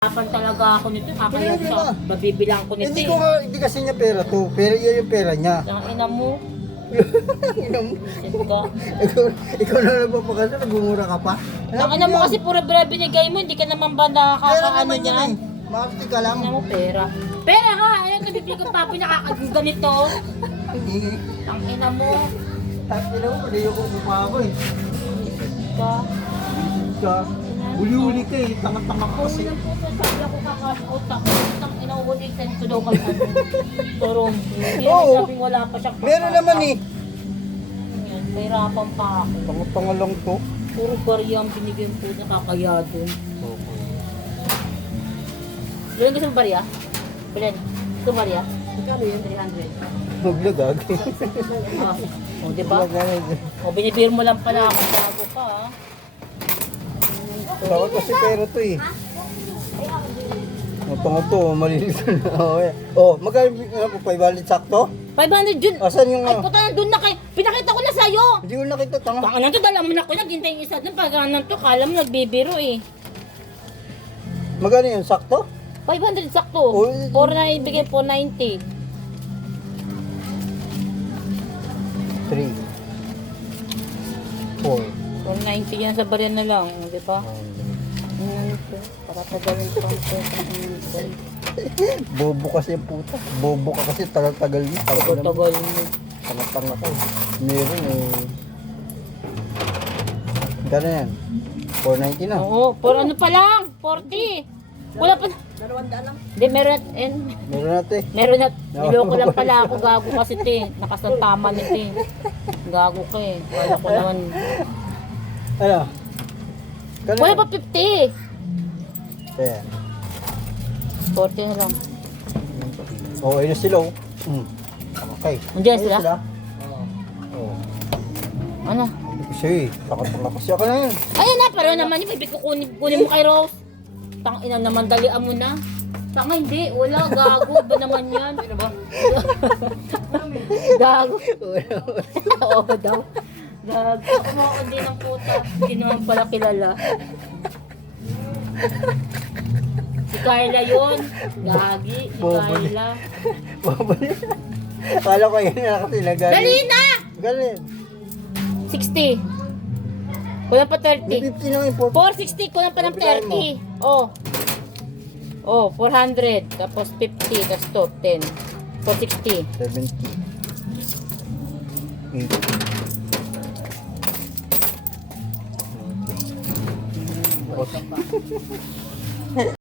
Kapan talaga ako nito, kakayat siya. Babibilang ko nito. Hindi kasi niya pera to. Pero yun yung pera niya. Ang ina mo. Ina mo. Shit ka. Ikaw na nagpapakasal, nagmumura ka pa. Ang ina mo kasi puro bra binigay mo, hindi ka naman ba nakakaano niyan? Makakti ka lang. Ang ina mo pera. Pera ha! Ayun, nabibigay ko papi nakakaganito. Hindi. Ang ina mo. Ina mo, pwede yung kumukha ko eh. Shit ka. Ka. Uli-uli ka eh. Tanga-tanga ko kasi. Kulang po sa sabi ako kakasot ako. Ang ina mo, send ko daw kay ano. Turong. Hindi Oo. sabing wala pa siya. Meron naman eh. Yan, kahirapan pa ako. Tanga-tanga lang to. Puro barya ang binigyan po, nakakaya dun. Bilan gusto mo barya? Bilan? Gusto mo barya? Magkano yun? 300. Maglagag. Ah, o diba? O binibir mo lang pala ako bago ka ha. Dapat kasi pera to eh. Tanga to, malilito na. Magkano pa valid sakto? 500 yun! Asan yung Ay puta, nandun na kayo! Pinakita ko na sa'yo! Hindi ko nakita, tanga. Baka nandun, dala mo na ko, naghintay yung isa dun. Pag nandun, kala mo nagbibiro eh. Magkano yun, sakto? 500 sakto. Oh, 4 na ibigay, 490. 3 4 490 yan sa barya na lang, di ba? Ano ito? Para tagalin ko ang pesa. Bobo kasi yung puta. Bobo ka kasi tagal-tagal niya. Tagal mo. Tanga-tanga ka. Meron eh. Gano'n yan? 490 na. Oo, for ano pa lang? 40. Wala pa. 200 lang. Hindi, meron at, Meron natin. meron at, niloko lang pala ako, gago kasi te. Nakasantama ni te. Gago ka eh. Wala ko naman. Ano? Gano'n Wala yan? pa 50. Ayan. 40 na lang. Oo, ayun na sila oh. Okay. Nandiyan Ayun sila? Oo. Ano? Hindi ko siya eh. Takot-takot kasi ako na yun. Ayun na, pero naman yung bibig ko kunin mo kay Rose. Tangina naman, dalian mo na. Tanga hindi, wala, gago ba naman yan? Ano ba? Gago. Oo daw. Gago. Ako mo ako din ng puta. Hindi naman pala kilala. Si Carla yun. Gagi. Si Carla. Bobo niya. Akala ko yun na kasi nagaling. Dali na! Galing. 60. Kulang pa May 30. 50 naman yung 460, kulang pa ng 30. Oh. Oh, 400. Tapos 50. Tapos to, 10. 460. 70. 80.